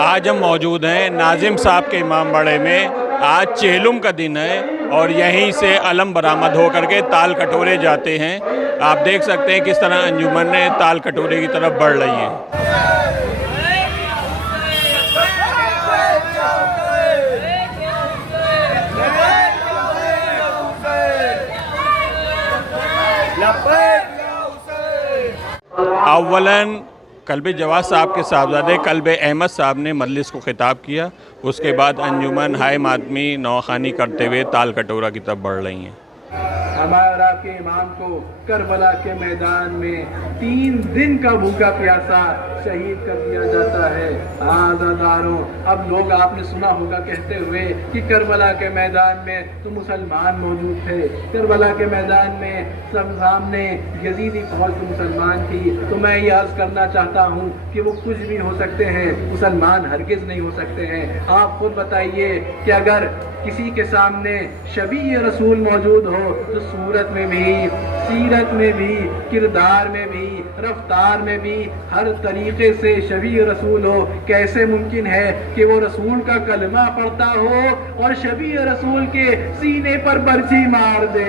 आज हम मौजूद हैं नाजिम साहब के इमाम बाड़े में। आज चेहलुम का दिन है और यहीं से अलम बरामद होकर के ताल कटोरे जाते हैं। आप देख सकते हैं किस तरह अंजुमन ने ताल कटोरे की तरफ बढ़ रही है। अव्वलन कल्बे जवाद साहब के साहबजादे कल्बे अहमद साहब ने मजलिस को खिताब किया। उसके बाद अंजुमन हाय मातमी नौखानी करते हुए ताल कटोरा की तरफ बढ़ रही हैं। हमारा के इमाम को करबला के मैदान में 3 दिन का भूखा प्यासा शहीद कर दिया जाता है। आज़ादारों, अब लोग आपने सुना होगा कहते हुए कि करबला के मैदान में तो मुसलमान मौजूद थे, करबला के मैदान में सब सामने यजीदी फौज तो मुसलमान थी। तो मैं ये अर्ज करना चाहता हूँ कि वो कुछ भी हो सकते हैं, मुसलमान हरगिज़ नहीं हो सकते हैं। आप खुद बताइए कि अगर किसी के सामने शबीह रसूल मौजूद हो तो सूरत में भी, सीरत में भी, किरदार में भी, रफ्तार में भी हर तरीके से शबीह रसूल हो। कैसे मुमकिन है कि वो रसूल का कलमा पढ़ता हो और शबीह रसूल के सीने पर बर्छी मार दे?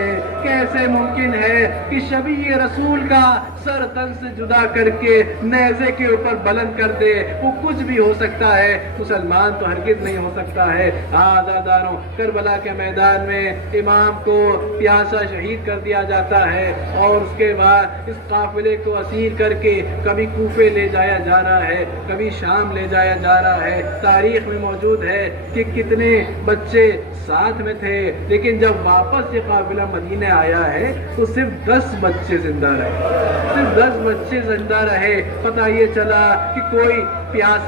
कैसे मुमकिन है कि शबीह रसूल का सर तन से जुदा करके नेज़े के ऊपर बुलंद कर दे? वो कुछ भी हो सकता है, मुसलमान तो हरगिज़ नहीं हो सकता है। आज़ादारों, करबला के मैदान में इमाम को प्यासा शहीद कर दिया जाता है और उसके बाद इस काफिले को असीर करके कभी कूफे ले जाया जा रहा है, कभी शाम ले जाया जा रहा है। तारीख में मौजूद है कि कितने बच्चे साथ में थे, लेकिन जब वापस ये काफिला मदीने आया है तो सिर्फ 10 बच्चे जिंदा रहे, सिर्फ 10 बच्चे जिंदा रहे। पता ये चला कि कोई प्यास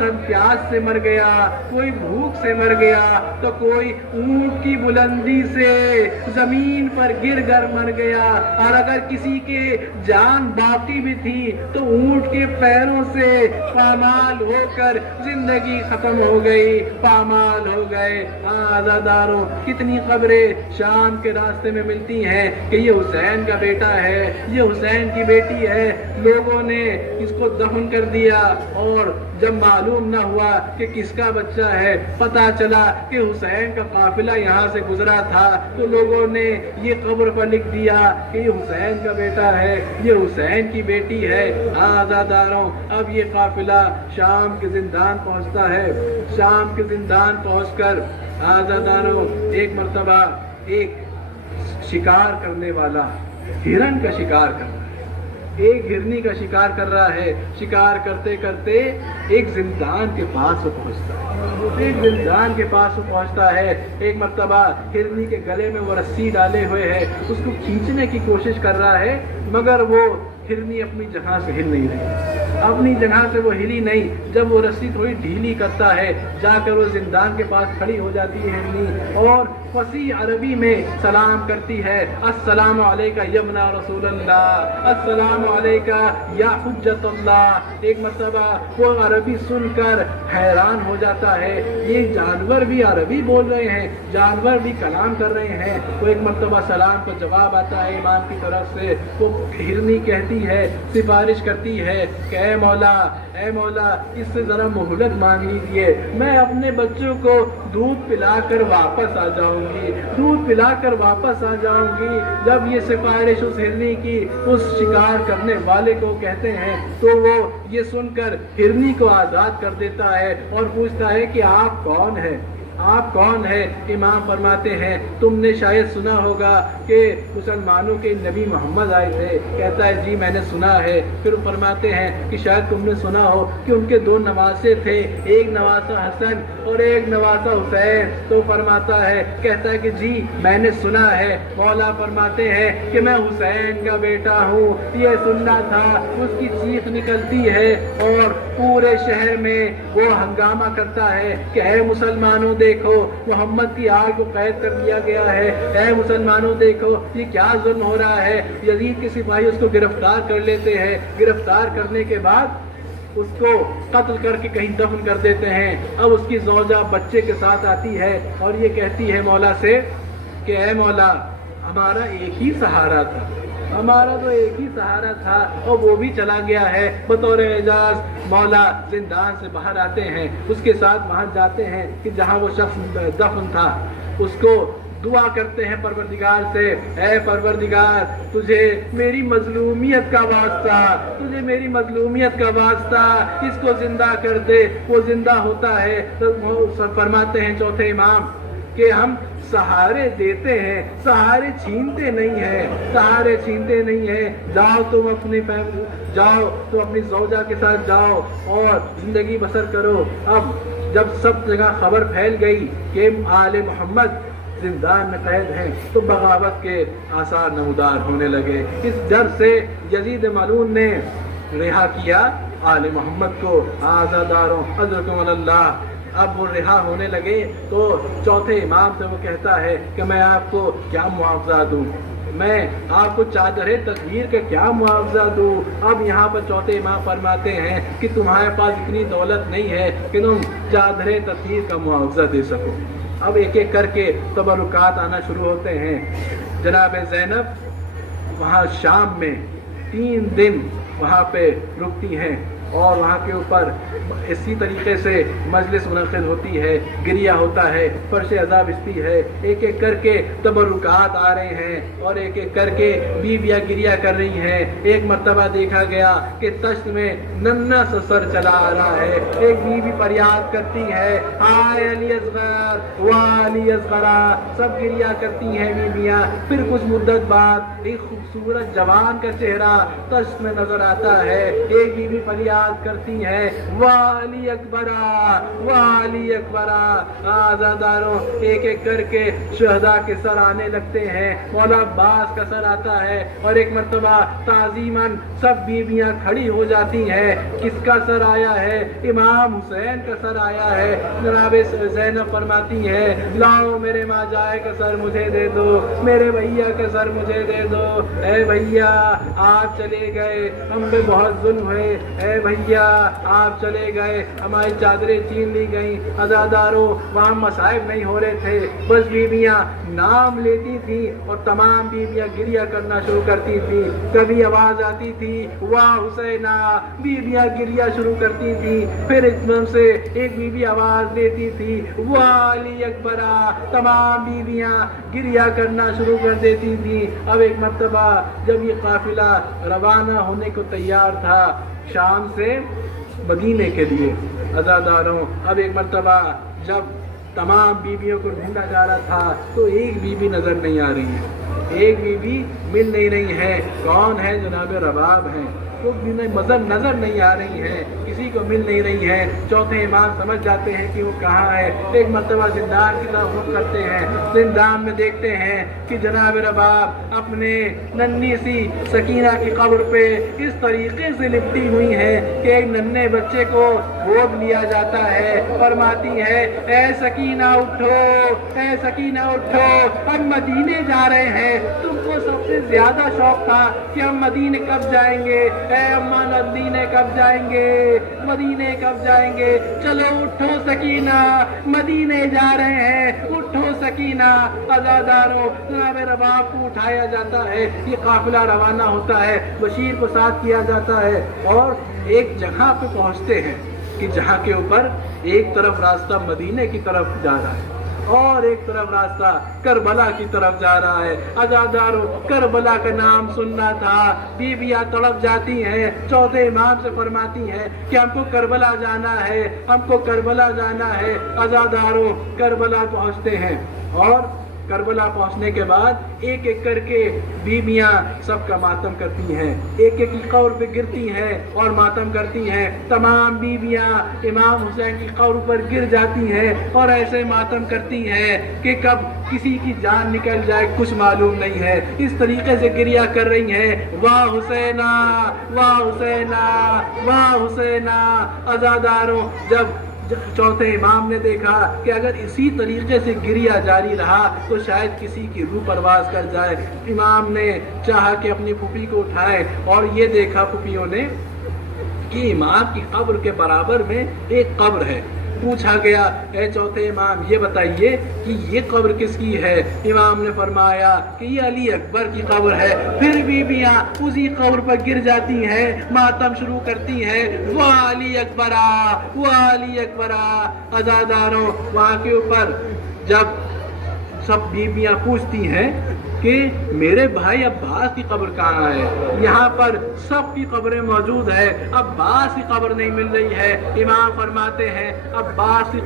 से मर गया, कोई भूख से मर गया, तो कोई ऊंट की बुलंदी से जमीन पर गिर कर मर गया। और अगर किसी के जान बाकी भी थी तो ऊंट के पैरों से पामाल होकर जिंदगी खत्म हो गई, पामाल हो गए। आज़ादारों, कितनी खबरें शाम के रास्ते में मिलती हैं कि ये हुसैन का बेटा है, ये हुसैन की बेटी है। लोगों ने इसको दफन कर दिया और जब मालूम न हुआ कि किसका बच्चा है, पता चला कि हुसैन का काफिला यहाँ से गुजरा था, तो लोगों ने ये कब्र पर लिख दिया कि ये हुसैन का बेटा है, ये हुसैन की बेटी है। आज़ादारों, अब ये काफिला शाम के जिंदान पहुँचता है। शाम के जिंदान पहुँचकर आज़ादारों, एक मर्तबा एक शिकार करने वाला हिरन का शिकार कर रहा है, एक हिरनी का शिकार कर रहा है। शिकार करते करते एक जिंदान के पास वो पहुंचता है, एक जिंदान के पास वो पहुंचता है। एक मर्तबा हिरनी के गले में वो रस्सी डाले हुए है, उसको खींचने की कोशिश कर रहा है, मगर वो हिरनी अपनी जगह से हिल नहीं रही, अपनी जगह से वो हिली नहीं। जब वो रस्सी थोड़ी ढीली करता है, जाकर वो जिंदान के पास खड़ी हो जाती है हिरनी और फसी अरबी में सलाम करती है, अस्सलाम अलैका यमना रसूलल्लाह, अस्सलाम अलैका या हुज्जतल्लाह। एक मर्तबा वो अरबी सुनकर हैरान हो जाता है, ये जानवर भी अरबी बोल रहे हैं, जानवर भी कलाम कर रहे हैं। वो एक मर्तबा सलाम का जवाब आता है इमाम की तरफ से। वो हिरनी कहती है, सिफारिश करती है कि ऐ मौला इससे ज़रा मोहलत मांग लीजिए, मैं अपने बच्चों को दूध पिलाकर वापस आ जाऊंगी, दूध पिलाकर वापस आ जाऊंगी। जब ये सिफारिश उस हिरनी की उस शिकार करने वाले को कहते हैं तो वो ये सुनकर हिरनी को आज़ाद कर देता है और पूछता है कि आप कौन है, आप कौन है? इमाम फरमाते हैं, तुमने शायद सुना होगा कि मुसलमानों के नबी मोहम्मद आए थे। कहता है जी मैंने सुना है। फिर फरमाते हैं कि शायद तुमने सुना हो कि उनके 2 नवासे थे, एक नवासा हसन और एक नवासा हुसैन। तो फरमाता है, कहता है कि जी मैंने सुना है। मौला फरमाते हैं कि मैं हुसैन का बेटा हूँ, ये सुनना था। उसकी चीख निकलती है और पूरे शहर में वो हंगामा करता है कि ऐ मुसलमानों देखो, मोहम्मद की आग को कैद कर लिया गया है, ऐ मुसलमानों देखो ये क्या जुल्म हो रहा है। यजीद के सिपाही उसको गिरफ्तार कर लेते हैं, गिरफ्तार करने के बाद उसको कत्ल करके कहीं दफन कर देते हैं। अब उसकी ज़ौजा बच्चे के साथ आती है और ये कहती है मौला से कि ऐ मौला, हमारा एक ही सहारा था, हमारा तो एक ही सहारा था और वो भी चला गया है। बतौर एजाज मौला जिंदान से बाहर आते हैं, उसके साथ वहाँ जाते हैं कि जहाँ वो शख्स दफन था, उसको दुआ करते हैं परवरदिगार से, ऐ परवरदिगार तुझे मेरी मजलूमियत का वास्ता, तुझे मेरी मजलूमियत का वास्ता, इसको जिंदा कर दे। वो जिंदा होता है तो वो फरमाते हैं चौथे इमाम कि हम सहारे देते हैं, सहारे छीनते नहीं हैं, सहारे छीनते नहीं हैं। जाओ तुम अपनी फैमिली, जाओ तुम अपनी ज़ौजा के साथ जाओ और ज़िंदगी बसर करो। अब जब सब जगह खबर फैल गई कि आले मोहम्मद जिंदान में कैद हैं, तो बगावत के आसार नमूदार होने लगे। इस डर से यजीद मलून ने रिहा किया आले मोहम्मद को, आज़ादारों अज़रकुमुल्लाह। अब वो रिहा होने लगे तो चौथे इमाम से वो कहता है कि मैं आपको क्या मुआवजा दूँ, मैं आपको चादर तकदीर का क्या मुआवजा दूँ। अब यहाँ पर चौथे इमाम फरमाते हैं कि तुम्हारे पास इतनी दौलत नहीं है कि तुम चादर तकदीर का मुआवजा दे सको। अब एक एक करके तबरुकात आना शुरू होते हैं। जनाब ज़ैनब वहाँ शाम में 3 दिन वहाँ पे रुकती हैं और वहाँ के ऊपर इसी तरीके से मजलिस मुनक़िद होती है, गिरिया होता है, फर्श अज़ाब इस्ती है। एक एक करके तबरुकात आ रहे हैं और एक एक करके बीवियाँ गिरिया कर रही हैं। एक मर्तबा देखा गया कि तश्त में नन्ना सा सर चला आ रहा है, एक बीवी फरियाद करती है, हाय अली असगर वाह अली असगरा, सब गिरिया करती हैं बीवियाँ। फिर कुछ मुद्दत बाद एक खूबसूरत जवान का चेहरा तश्त में नजर आता है, एक बीवी फरियाद करती है, वाह अली अकबरा वाह अली अकबरा। आज़ादारों एक एक करके शहदा के सर आने लगते हैं, मौला अब्बास का सर आता है और एक मर्तबा ताज़ीमन सब बीवियां खड़ी हो जाती हैं। किसका सर आया है? इमाम हुसैन का सर आया है। जनाब ज़ैनब फरमाती है, लाओ मेरे माँ जाए का सर मुझे दे दो, मेरे भैया का सर मुझे दे दो। ऐ भैया आप चले गए, हम पे बहुत जुल्म हुए, ऐ भैया आप चले गए, हमारी चादरें छीन ली गई। अज़ादारों वहाँ मसाइब नहीं हो रहे थे, बस बीवियाँ नाम लेती थी और तमाम बीवियाँ गिरिया करना शुरू करती थी। कभी आवाज़ आती थी वाह हुसैना, बीवियाँ गिरिया शुरू करती थी। फिर इसमें से एक बीवी आवाज़ देती थी वाह अली अकबरा, तमाम बीवियाँ गिरिया करना शुरू कर देती थी। अब एक मर्तबा जब ये काफिला रवाना होने को तैयार था शाम से मदीने के लिए, अज़ादारों अब एक मर्तबा जब तमाम बीवियों को ढूंढा जा रहा था तो एक बीवी नज़र नहीं आ रही है, एक बीवी मिल नहीं रही है। कौन है? जनाब रबाब हैं, वो नज़र नहीं आ रही है, किसी को मिल नहीं रही है। चौथे इमाम समझ जाते हैं कि वो कहाँ है। एक मर्तबा जिंदान की तरफ रुख करते हैं, जिंदान में देखते हैं कि जनाब रबाब अपने नन्ही सी सकीना की कब्र पे इस तरीके से लिपटी हुई है कि एक नन्हे बच्चे को गोद लिया जाता है। फरमाती है, ऐ सकीना उठो, ऐ सकीना उठो, हम मदीने जा रहे हैं। तुमको सबसे ज्यादा शौक था कि हम मदीने कब जाएंगे, ऐ अम्मा मदीने कब जाएंगे, मदीने कब जाएंगे। चलो उठो सकीना, मदीने जा रहे हैं, उठो सकीना। अज़ादारों जनाब रबाब को उठाया जाता है, ये काफिला रवाना होता है, बशीर को साथ किया जाता है और एक जगह पे पहुंचते हैं कि जहाँ के ऊपर एक तरफ रास्ता मदीने की तरफ जा रहा है और एक तरफ रास्ता करबला की तरफ जा रहा है। अज़ादारों करबला का नाम सुनना था, बीबियाँ तड़प जाती हैं। चौथे इमाम से फरमाती हैं कि हमको करबला जाना है, हमको करबला जाना है। अज़ादारों करबला पहुँचते हैं और करबला पहुंचने के बाद एक एक करके बीबियां सबका मातम करती हैं, एक एक की कब्र पे गिरती हैं और मातम करती हैं। तमाम बीबियां इमाम हुसैन की कब्र पर गिर जाती हैं और ऐसे मातम करती हैं कि कब किसी की जान निकल जाए कुछ मालूम नहीं है। इस तरीके से गिरिया कर रही हैं, वाह हुसैना वाह हुसैना वाह हुसैना। अज़ादारों जब चौथे इमाम ने देखा कि अगर इसी तरीके से गिरिया जारी रहा तो शायद किसी की रूह परवाज कर जाए, इमाम ने चाहा कि अपनी फूफी को उठाए और ये देखा फूफियों ने कि इमाम की कब्र के बराबर में एक कब्र है। पूछा गया, ए चौथे इमाम ये बताइए कि ये कब्र किसकी है? इमाम ने फरमाया कि ये अली अकबर की कब्र है। फिर बीबियां उसी कब्र पर गिर जाती हैं, मातम शुरू करती हैं, वाह अली अकबरा, वाह अली अकबरा। अज़ादारों, वहाँ के ऊपर जब सब बीबियां पूछती हैं कि मेरे भाई अब्बास की कब्र कहाँ है, यहाँ पर सब की कब्रें मौजूद है, अब्बास की कब्र नहीं मिल रही है। इमाम फरमाते हैं अब्बास की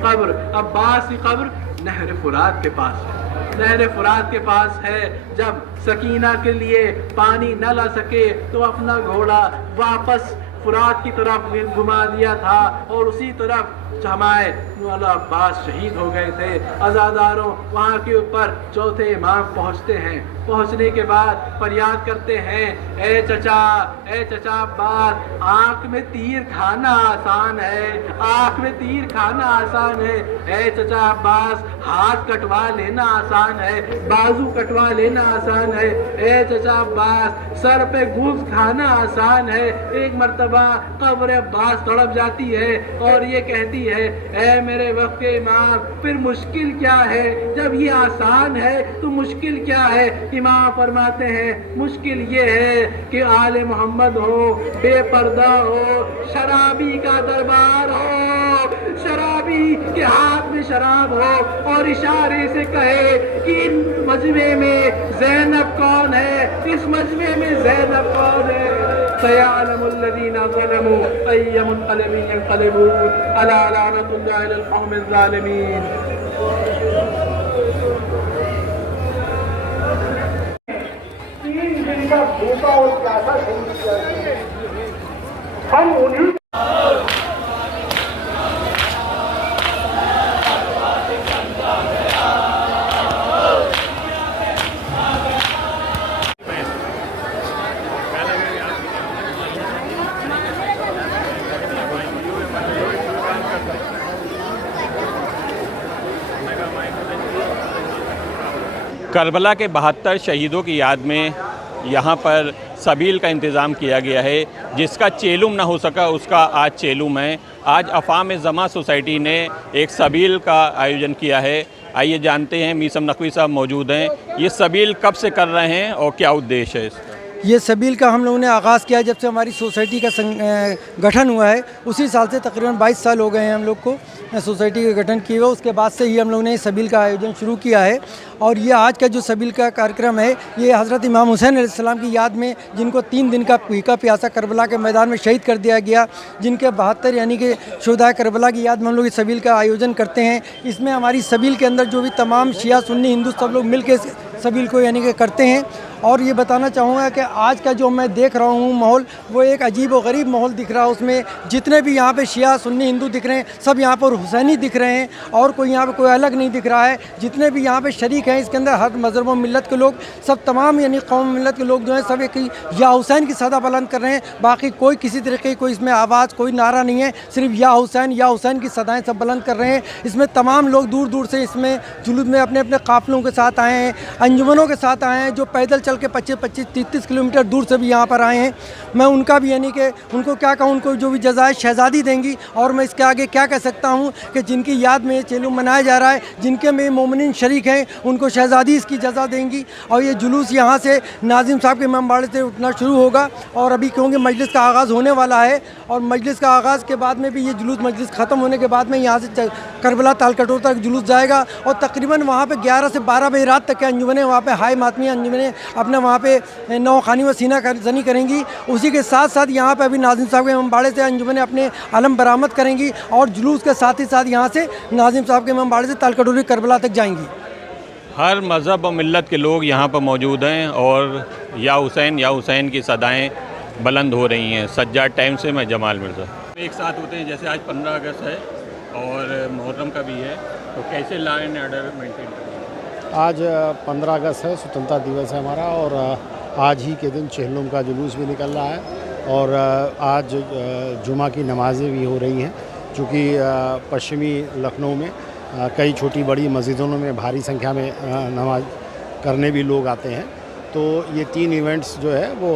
कब्र नहर फुरात के पास है, नहर फुरात के पास है। जब सकीना के लिए पानी न ला सके तो अपना घोड़ा वापस फुरात की तरफ घुमा दिया था और उसी तरफ हमारे मौला अब्बास शहीद हो गए थे। अज़ादारों, वहाँ के ऊपर चौथे इमाम पहुँचते हैं। पहुँचने के बाद फरियाद करते हैं, ए चचा अब्बास, आँख में तीर खाना आसान है, आँख में तीर खाना आसान है। ए चचा अब्बास, हाथ कटवा लेना आसान है, बाजू कटवा लेना आसान है। ए चचा अब्बास, सर पे घूस खाना आसान है। एक मर्तबा कब्र अब्बास तड़प जाती है और ये कहती है, ऐ मेरे वक्त के इमाम, फिर मुश्किल क्या है? जब ये आसान है तो मुश्किल क्या है? इमाम फरमाते हैं मुश्किल ये है कि आले मोहम्मद हो, बेपर्दा हो, शराबी का दरबार हो, शराबी के हाथ में शराब हो और इशारे से कहे कि इन मजमे में ज़ैनब कौन है, इस मजमे में ज़ैनब कौन है। सयअलमुल्लज़ीना ज़लमू अय्य मुनक़लिबिन यनक़लिबून अला लानतुल्लाहि अलल क़ौमिज़ ज़ालिमीन। तीन दिन का भूखा और प्यासा शहीद किया गया। हम उन्हीं करबला के 72 शहीदों की याद में यहाँ पर सबील का इंतज़ाम किया गया है। जिसका चेलुम ना हो सका उसका आज चेलुम है। आज अफ़ाम ज़मा सोसाइटी ने एक सबील का आयोजन किया है। आइए जानते हैं, मीसम नकवी साहब मौजूद हैं। ये सबील कब से कर रहे हैं और क्या उद्देश्य है इसका? ये सबील का हम लोगों ने आगाज़ किया जब से हमारी सोसाइटी का गठन हुआ है। उसी साल से तकरीबन 22 साल हो गए हैं हम लोग को सोसाइटी का गठन किए हुए। उसके बाद से ही हम लोगों ने सबील का आयोजन शुरू किया है। और ये आज का जो सबील का कार्यक्रम है, ये हज़रत इमाम हुसैन अलैहिस्सलाम की याद में, जिनको 3 दिन का भूखा प्यासा करबला के मैदान में शहीद कर दिया गया, जिनके 72 यानी कि शुहदाए करबला की याद में हम लोग इस सबील का आयोजन करते हैं। इसमें हमारी सबील के अंदर जो भी तमाम शिया सुन्नी हिंदू सब लोग मिल के सबील को यानी कि करते हैं। और ये बताना चाहूँगा कि आज का जो मैं देख रहा हूँ माहौल, वो एक अजीब व गरीब माहौल दिख रहा है। उसमें जितने भी यहाँ पे शिया सुन्नी हिंदू दिख रहे हैं, सब यहाँ पर हुसैनी दिख रहे हैं और कोई यहाँ पे कोई अलग नहीं दिख रहा है। जितने भी यहाँ पे शरीक हैं, इसके अंदर हर मज़हब व मिलत के लोग, सब तमाम यानी कौम मिलत के लोग जो हैं, सब एक या हुसैन की सदा बुलंद कर रहे हैं। बाकी कोई किसी तरीके की कोई इसमें आवाज़, कोई नारा नहीं है, सिर्फ या हुसैन की सदाएँ सब बुलंद कर रहे हैं। इसमें तमाम लोग दूर दूर से इसमें जुलूस में अपने अपने काफ़िलों के साथ आए हैं, अंजुमनों के साथ आए हैं, जो पैदल चल के 25-30 किलोमीटर दूर से भी यहाँ पर आए हैं। मैं उनका भी यानी कि उनको क्या कहूँ, उनको जो भी जज़ाए शहज़ादी देंगी। और मैं इसके आगे क्या कह सकता हूँ कि जिनकी याद में ये चेलुम मनाया जा रहा है, जिनके में मोमिनीन शरीक हैं, उनको शहज़ादी इसकी जज़ा देंगी। और ये जुलूस यहाँ से नाजिम साहब के इमामबाड़े से उठना शुरू होगा। और अभी क्योंकि मजलिस का आगाज़ होने वाला है, और मजलिस का आगाज़ के बाद में भी ये जुलूस, मजलिस ख़त्म होने के बाद में यहाँ से करबला तालकटोर तक जुलूस जाएगा। और तकरीबन वहाँ पे 11 से 12 बजे रात तक के अंजुमनें, वहाँ पे हाई मातमी अंजुमनें अपने वहाँ पे नौखानी व सीना जनी करेंगी। उसी के साथ साथ यहाँ पे अभी नाज़िम साहब के इमामबाड़े से अंजुमनें अपने अलम बरामद करेंगी और जुलूस के साथ ही साथ यहाँ से नाज़िम साहब के इमामबाड़े से तालकटोरी करबला तक जाएंगी। हर मज़हब और मिल्लत के लोग यहाँ पर मौजूद हैं और या हुसैन की सदाएँ बुलंद हो रही हैं। सज्जाद टाइम से मैं जमाल मिर्ज़ा। एक साथ होते हैं, जैसे आज 15 अगस्त है और मुहर्रम का भी है, तो कैसे लॉ एंड ऑर्डर मेंटेन करें? आज 15 अगस्त है, स्वतंत्रता दिवस है हमारा, और आज ही के दिन चेहलुम का जुलूस भी निकल रहा है। और आज जुमा की नमाज़ें भी हो रही हैं, चूँकि पश्चिमी लखनऊ में कई छोटी बड़ी मस्जिदों में भारी संख्या में नमाज करने भी लोग आते हैं। तो ये 3 इवेंट्स जो है वो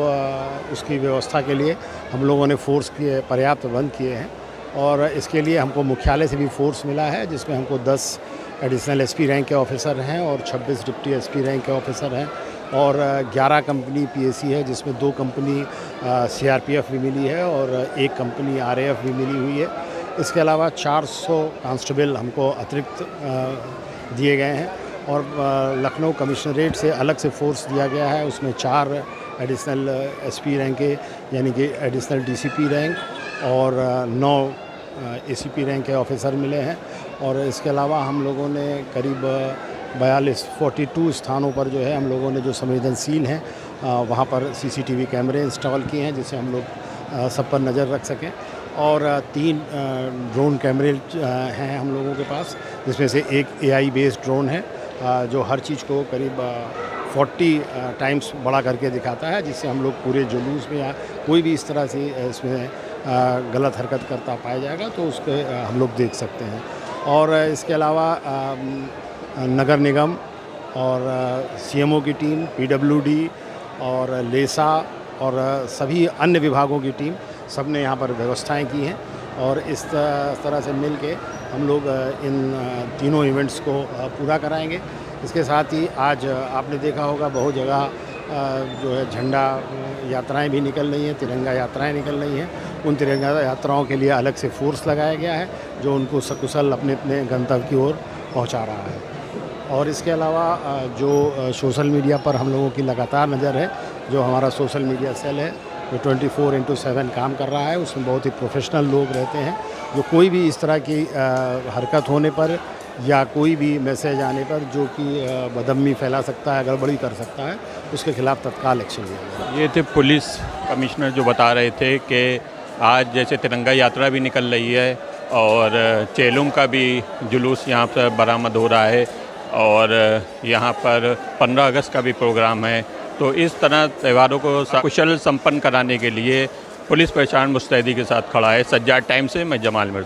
उसकी व्यवस्था के लिए हम लोगों ने फोर्स किए, पर्याप्त प्रबंध किए हैं। اور اس کے لیے ہم کو مکھیالے سے بھی فورس ملا ہے، جس میں ہم کو 10 ایڈیشنل ایس پی رینک کے آفیسر ہیں اور 26 ڈپٹی ایس پی رینک کے آفیسر ہیں، اور 11 کمپنی پی ایس سی ہے، جس میں 2 company C R P F بھی ملی ہے اور 1 کمپنی آر اے ایف بھی ملی ہوئی ہے۔ اس کے علاوہ 400 کانسٹیبل ہم کو اترکت دیے گئے ہیں، اور لکھنؤ کمشنریٹ سے الگ سے فورس دیا گیا ہے، اس میں 4 ایڈیشنل ایس پی رینک کے، یعنی کہ ایڈیشنل ڈی سی پی رینک، اور 9 اے سی پی رینک کے آفیسر ملے ہیں۔ اور اس کے علاوہ ہم لوگوں نے قریب 42 استھانوں پر جو ہے ہم لوگوں نے جو سنویدنشیل ہیں وہاں پر سی سی ٹی وی کیمرے انسٹال کیے ہیں، جس سے ہم لوگ سب پر نظر رکھ سکیں، اور 3 ڈرون کیمرے ہیں ہم لوگوں کے پاس، جس میں سے ایک اے آئی بیسڈ ڈرون ہے جو ہر چیز کو قریب 40 ٹائمز بڑا کر کے دکھاتا ہے، جس سے ہم لوگ پورے جلوس میں یا کوئی بھی اس طرح سے اس میں غلط حرکت کرتا پایا جائے گا تو اس کو ہم لوگ دیکھ سکتے ہیں۔ اور اس کے علاوہ نگر نگم اور سی ایم او کی ٹیم، پی ڈبلیو ڈی اور لیسا اور سبھی انیہ وبھاگوں کی ٹیم، سب نے یہاں پر ویوستھائیں کی ہیں، اور اس طرح سے مل کے ہم لوگ ان تینوں ایونٹس کو پورا کرائیں گے۔ اس کے ساتھ ہی آج آپ نے دیکھا ہوگا بہت جگہ جو ہے جھنڈا یاترائیں بھی نکل رہی ہیں، ترنگا یاترائیں نکل رہی ہیں۔ ان ترنگا یاتراؤں کے لیے الگ سے فورس لگایا گیا ہے جو ان کو سکشل اپنے اپنے گنتو کی اور پہنچا رہا ہے۔ اور اس کے علاوہ جو سوشل میڈیا پر ہم لوگوں کی لگاتار نظر ہے، جو ہمارا سوشل میڈیا سیل ہے جو 24/7 کام کر رہا ہے، اس میں بہت ہی پروفیشنل لوگ رہتے ہیں، جو کوئی بھی اس طرح کی حرکت ہونے پر یا کوئی بھی میسیج آنے پر جو کہ بدعمنی پھیلا سکتا ہے، گڑبڑی کر سکتا ہے، اس کے خلاف تتکال ایکشن لیا جائے۔ یہ تھے پولیس کمشنر جو بتا رہے تھے کہ آج جیسے ترنگا یاترا بھی نکل رہی ہے اور چیلم کا بھی جلوس یہاں پر برآمد ہو رہا ہے، اور یہاں پر 15 اگست کا بھی پروگرام ہے، تو اس طرح تہواروں کو کشل سمپن کرانے کے لیے پولیس پرشاسن مستعدی کے ساتھ کھڑا ہے۔ سجاد ٹائم سے میں جمال مرزا۔